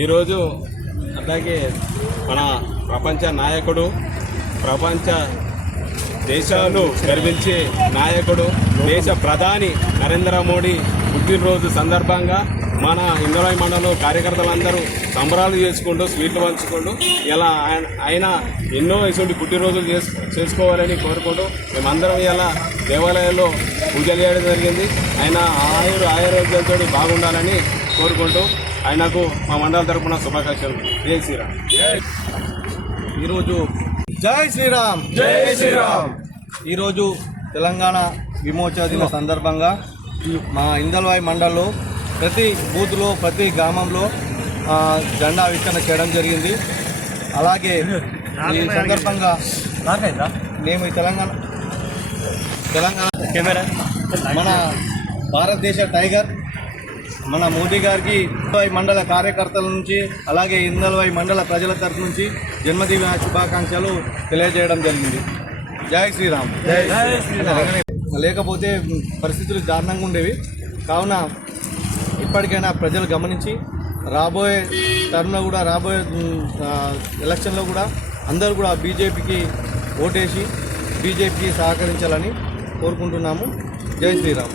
ఈరోజు అట్లాగే మన ప్రపంచ నాయకుడు ప్రపంచ దేశాలు గర్వించే నాయకుడు దేశ ప్రధాని నరేంద్ర మోడీ పుట్టినరోజు సందర్భంగా మన ఇంద్రాయి మండలం కార్యకర్తలందరూ సంబరాలు చేసుకుంటూ స్వీట్లు పంచుకుంటూ ఇలా ఆయన ఆయన ఎన్నో ఇటువంటి పుట్టినరోజులు చేసు చేసుకోవాలని కోరుకుంటూ మేమందరం ఇలా దేవాలయంలో పూజలు చేయడం జరిగింది. ఆయన ఆయురు ఆయుర్వేదంతో బాగుండాలని కోరుకుంటూ ఆయనకు మా మండలం తరపున శుభాకాంక్షలు. జై శ్రీరామ్. ఈరోజు జై శ్రీరామ్. జై శ్రీరామ్. ఈరోజు తెలంగాణ విమోచన దిన సందర్భంగా మా ఇందల్వాయి మండల్లో ప్రతి బూత్లో ప్రతి గ్రామంలో జెండా ఆవిష్కరణ చేయడం జరిగింది. అలాగే ఈ సందర్భంగా మేము ఈ తెలంగాణ తెలంగాణ కెమెరా. మన భారతదేశ టైగర్ మన మోదీ గారికి ఇందల్వాయి మండల కార్యకర్తల నుంచి అలాగే ఇందల్వాయి మండల ప్రజల తరఫు నుంచి జన్మదిన శుభాకాంక్షలు తెలియజేయడం జరిగింది. జై శ్రీరామ్. లేకపోతే పరిస్థితులు దారుణంగా ఉండేవి. కావున ఇప్పటికైనా ప్రజలు గమనించి రాబోయే టర్మ్లో కూడా రాబోయే ఎలక్షన్లో కూడా అందరూ కూడా బీజేపీకి ఓటేసి బీజేపీకి సహకరించాలని కోరుకుంటున్నాము. జై శ్రీరామ్.